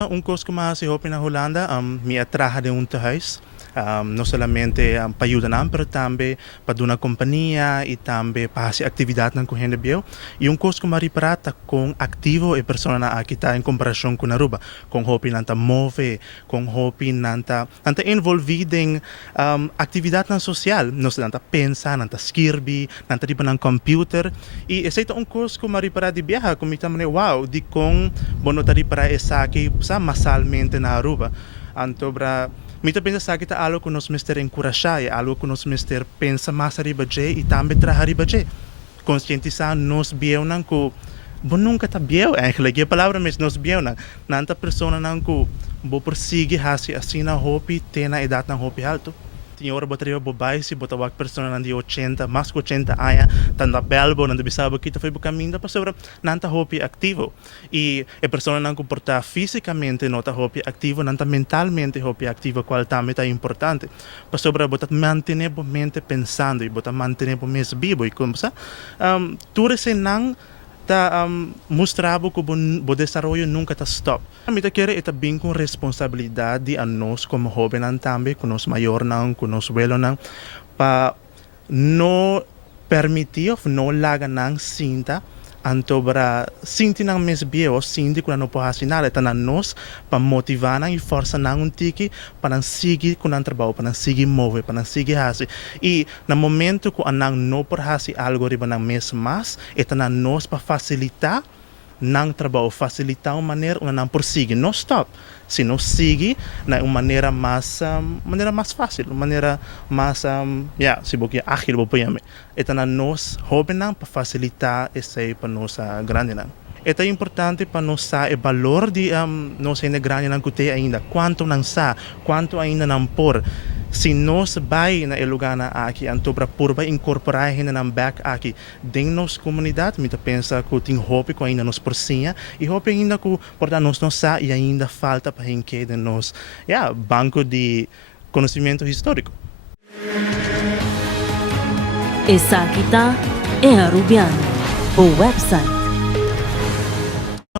Un course que más se hopi na Holanda, me atraja de un tehuis. No solamente para ajudar, pero também para dar uma companhia e também para fazer atividade na corrente bio. E curso que me prata com ativo e pessoa que está em comparação com a Aruba, com hopi nanta move, com hopi nanta envolvido em atividade social, não se nanta pensa, nanta escrever, nanta tipo na computer. E esse é curso que me prata de viajar, como também wow, de com bono tari para essa que sa masalmente na Aruba. Antobra Mita pensa que está algo que nos mister encorajar, algo que nos mister pensa mais arriba e também trabalhar arriba de. Conscientizar nos bieu não que bom nunca está bieu, eigenlijk, a palavra mas nos bieu não. Nanta pessoa não que bo persigue assim na hopi, tem na idade na hopi alto. Tinha hora botaria bobai se botava pessoa na de 80, mais que 80 anos, tanda belbo, nanda bisaba que foi o caminho da pessoa nanta hopi ativo. E a pessoa não comporta fisicamente nota hopi ativo, nanta mentalmente hopi ativo, qual também é importante. Pessoa bota manter a mente pensando e bota manter a mente vivo e como sa, tudo se não mostrava que o desenvolvimento nunca está stop. A minha quer é também com responsabilidade a nós como jovens também, com os maiores não, com os velhos não, para não permitir ou não largar não sinta antobra sinti nang mes bio sinti kuna no pode nada tá na nós para motivar e força nang um tiki para seguir com o trabalho para seguir mover para seguir assim e no momento que nang não pode fazer algo riba nang mes mas tá na nós para facilitar nang trabalho facilitar uma maneira onde não prossegue não stop se não sigue na uma maneira mais fácil uma maneira mais se boquinha ágil vou pôr é na nós jovem para facilitar esse para nossa grande não é importante para nós saber o valor de nossa grande não que tem ainda quanto não sa quanto ainda não por se nós vai na lugar aqui então para purba incorporar ainda na back aqui dentro nossa comunidade me pensa que tem hope que ainda nos porcinha e hope ainda que portanto nós não sa e ainda falta para que de nós banco de conhecimento histórico. Essa aqui tá é Arubiano, o website